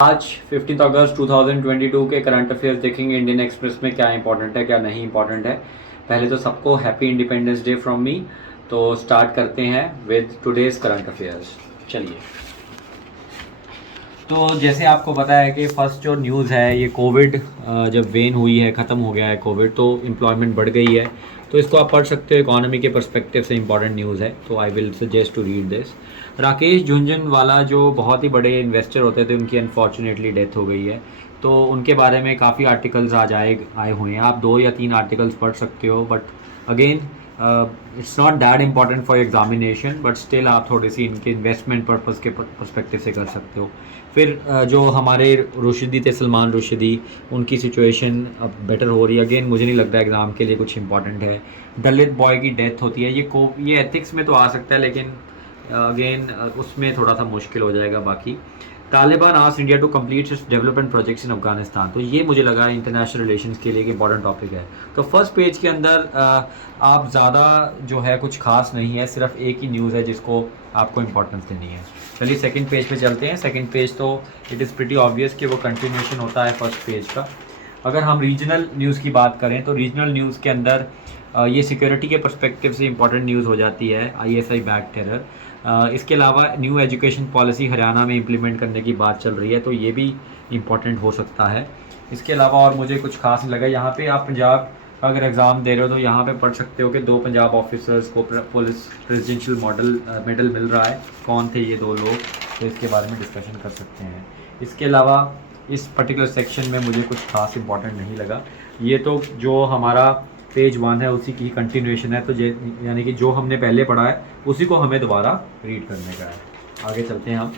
आज 15 अगस्त 2022 के current affairs देखेंगे इंडियन एक्सप्रेस में क्या इंपॉर्टेंट है क्या नहीं इंपॉर्टेंट है। पहले तो सबको happy independence day from me. तो स्टार्ट करते हैं विद टुडेज करंट अफेयर्स। चलिए, तो जैसे आपको पता है कि फर्स्ट जो न्यूज़ है ये कोविड जब वेन हुई है, ख़त्म हो गया है कोविड, तो एम्प्लॉयमेंट बढ़ गई है। तो इसको आप पढ़ सकते हो, इकोनॉमी के पर्सपेक्टिव से इंपॉर्टेंट न्यूज़ है। तो I will suggest to read this. Rakesh Jhunjhunwala जो बहुत ही बड़े इन्वेस्टर होते थे, उनकी अनफॉर्चुनेटली डेथ हो गई है। तो उनके बारे में काफ़ी आर्टिकल्स आज आए हुए हैं। आप 2 या 3 आर्टिकल्स पढ़ सकते हो, but again it's not that important for examination, but still आप थोड़ी सी इनके इन्वेस्टमेंट पर्पज़ के पर्सपेक्टिव से कर सकते हो। फिर जो हमारे रुशिदी थे, सलमान रुशिदी, उनकी सिचुएशन अब बेटर हो रही है। अगेन मुझे नहीं लगता एग्ज़ाम के लिए कुछ इंपॉर्टेंट है। दलित बॉय की डेथ होती है, ये एथिक्स में तो आ सकता है, लेकिन अगेन उसमें थोड़ा सा मुश्किल हो जाएगा। बाकी Taliban asked India to complete its development projects in Afghanistan, तो ये मुझे लगा इंटरनेशनल रिलेशंस के लिए एक इंपॉर्टेंट टॉपिक है। तो फर्स्ट पेज के अंदर आप ज़्यादा जो है कुछ खास नहीं है, सिर्फ एक ही न्यूज़ है जिसको आपको इंपॉर्टेंस देनी है। चलिए सेकंड पेज पे चलते हैं। सेकंड पेज तो इट इज़ प्रिटी ऑब्वियस कि वो कंटिन्यूशन होता है फर्स्ट पेज का। अगर हम रीजनल न्यूज़ की बात करें तो रीजनल न्यूज़ के अंदर ये सिक्योरिटी के पर्सपेक्टिव से इंपॉर्टेंट न्यूज़ हो जाती है, आईएसआई बैक टेरर। इसके अलावा न्यू एजुकेशन पॉलिसी हरियाणा में इम्प्लीमेंट करने की बात चल रही है, तो ये भी इम्पॉर्टेंट हो सकता है। इसके अलावा और मुझे कुछ खास नहीं लगा। यहाँ पे आप पंजाब का अगर एग्ज़ाम दे रहे हो तो यहाँ पे पढ़ सकते हो कि 2 पंजाब ऑफिसर्स को पुलिस प्रेसिडेंशियल मेडल मिल रहा है। कौन थे ये 2 लोग, तो इसके बारे में डिस्कशन कर सकते हैं। इसके अलावा इस पर्टिकुलर सेक्शन में मुझे कुछ खास इंपॉर्टेंट नहीं लगा। ये तो जो हमारा पेज 1 है उसी की कंटिन्यूएशन है, तो यानी कि जो हमने पहले पढ़ा है उसी को हमें दोबारा रीड करने का है। आगे चलते हैं हम।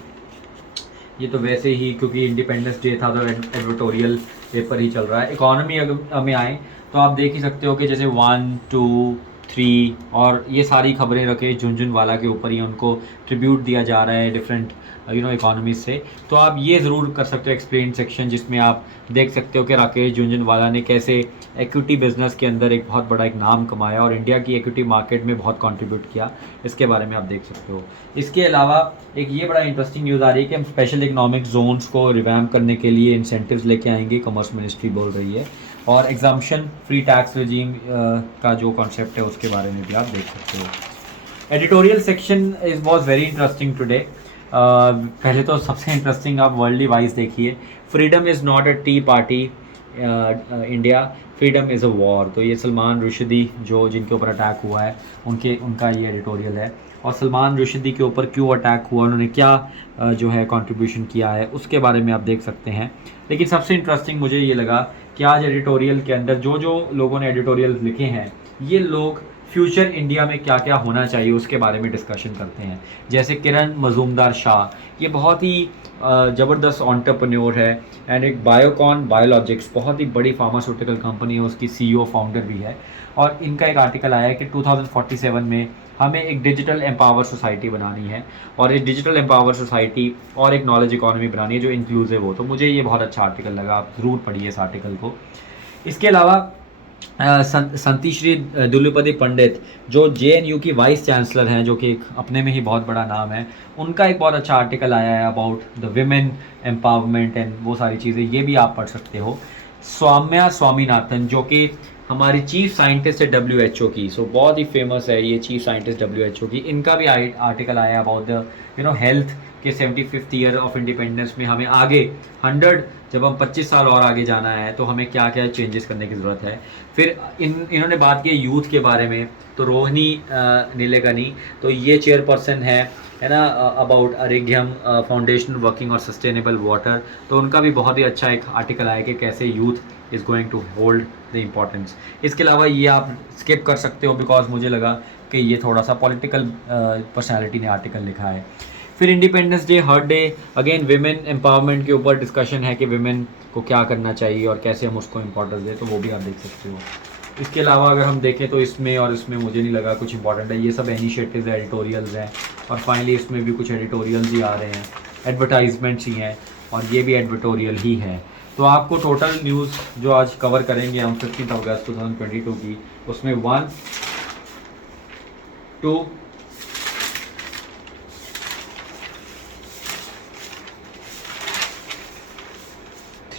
ये तो वैसे ही क्योंकि इंडिपेंडेंस डे था तो एडिटोरियल पेपर ही चल रहा है। इकोनॉमी अगर में आए तो आप देख ही सकते हो कि जैसे 1, 2, 3 और ये सारी खबरें रखे झुनझुनवाला के ऊपर ही उनको ट्रिब्यूट दिया जा रहा है डिफरेंट इकोनॉमी से। तो आप ये ज़रूर कर सकते हो एक्सप्लेन सेक्शन, जिसमें आप देख सकते हो कि राकेश झुनझुनवाला ने कैसे इक्विटी बिजनेस के अंदर एक बहुत बड़ा एक नाम कमाया और इंडिया की इक्विटी मार्केट में बहुत कंट्रीब्यूट किया। इसके बारे में आप देख सकते हो। इसके अलावा एक ये बड़ा इंटरेस्टिंग न्यूज़ आ रही है कि हम स्पेशल इकोनॉमिक जोन्स को रिवैम्प करने के लिए इंसेंटिव्स लेके आएंगे, कॉमर्स मिनिस्ट्री बोल रही है। और एग्जाम्पशन फ्री टैक्स रेजीम का जो कॉन्सेप्ट है उसके बारे में भी आप देख सकते हो। Editorial section is was very interesting today. पहले तो सबसे इंटरेस्टिंग आप वर्ल्ड वाइज देखिए, freedom is not a T party India, freedom is a war. तो ये सलमान रुशिदी जो जिनके ऊपर अटैक हुआ है उनका ये एडिटोरियल है। और सलमान रुशिदी के ऊपर क्यों अटैक हुआ, उन्होंने क्या जो है कंट्रीब्यूशन किया है, उसके बारे में आप देख सकते हैं। लेकिन सबसे इंटरेस्टिंग मुझे ये लगा कि आज एडिटोरियल के अंदर जो जो लोगों ने एडिटोरियल लिखे हैं, ये लोग फ्यूचर इंडिया में क्या क्या होना चाहिए उसके बारे में डिस्कशन करते हैं। जैसे किरण मजूमदार शाह, ये बहुत ही ज़बरदस्त एंटरप्रेन्योर है एंड एक बायोकॉन बायोलॉजिक्स बहुत ही बड़ी फार्मास्यूटिकल कंपनी है, उसकी सीईओ फाउंडर भी है। और इनका एक आर्टिकल आया है कि 2047 में हमें एक डिजिटल एम्पावर सोसाइटी बनानी है और एक डिजिटल एम्पावर सोसाइटी और एक नॉलेज इकॉनमी बनानी है जो इंक्लूसिव हो। तो मुझे ये बहुत अच्छा आर्टिकल लगा, आप ज़रूर पढ़िए इस आर्टिकल को। इसके अलावा संतिश्री दुल्लुपदी पंडित जो जेएनयू की वाइस चांसलर हैं, जो कि अपने में ही बहुत बड़ा नाम है, उनका एक बहुत अच्छा आर्टिकल आया है about the women empowerment and वो सारी चीज़ें, ये भी आप पढ़ सकते हो। सौम्या स्वामीनाथन जो कि हमारी चीफ साइंटिस्ट है डब्ल्यूएचओ की, सो बहुत ही फेमस है ये चीफ साइंटिस्ट डब्ल्यूएचओ की, इनका भी आर्टिकल आया अबाउट द हेल्थ के 75th ईयर ऑफ इंडिपेंडेंस में हमें आगे 100 जब हम 25 साल और आगे जाना है तो हमें क्या क्या चेंजेस करने की ज़रूरत है। फिर इन्होंने बात की यूथ के बारे में, तो रोहिणी नीलेकनी, तो ये चेयरपर्सन है ना अबाउट अरिघ्यम फाउंडेशन वर्किंग और सस्टेनेबल वाटर, तो उनका भी बहुत ही अच्छा एक आर्टिकल आया कि कैसे youth is going to hold the importance. इसके अलावा ये आप स्किप कर सकते हो बिकॉज मुझे लगा कि ये थोड़ा सा पॉलिटिकल पर्सनैलिटी ने आर्टिकल लिखा है। फिर इंडिपेंडेंस डे हर डे अगेन विमेन एम्पावरमेंट के ऊपर डिस्कशन है कि विमेन को क्या करना चाहिए और कैसे हम उसको इम्पोर्टेंस दें, तो वो भी आप देख सकते हो। इसके अलावा अगर हम देखें तो इसमें और इसमें मुझे नहीं लगा कुछ इंपॉर्टेंट है, ये सब इनिशिएटिव्स एडिटोरियल्स हैं और फाइनली इसमें भी कुछ एडिटोरियल्स ही आ रहे हैं, एडवर्टाइजमेंट्स ही हैं और ये भी एडवर्टोरियल ही है। तो आपको टोटल न्यूज़ जो आज कवर करेंगे हम 15 अगस्त 2022 की, उसमें 1, 2, 3,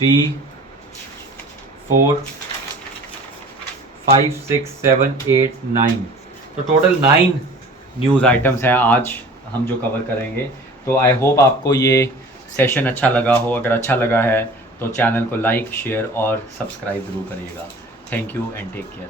3 4 5 6 7 8 9, तो टोटल 9 न्यूज़ आइटम्स हैं आज हम जो कवर करेंगे। तो आई होप आपको ये सेशन अच्छा लगा हो। अगर अच्छा लगा है तो चैनल को लाइक, शेयर और सब्सक्राइब ज़रूर करिएगा। Thank you and take care.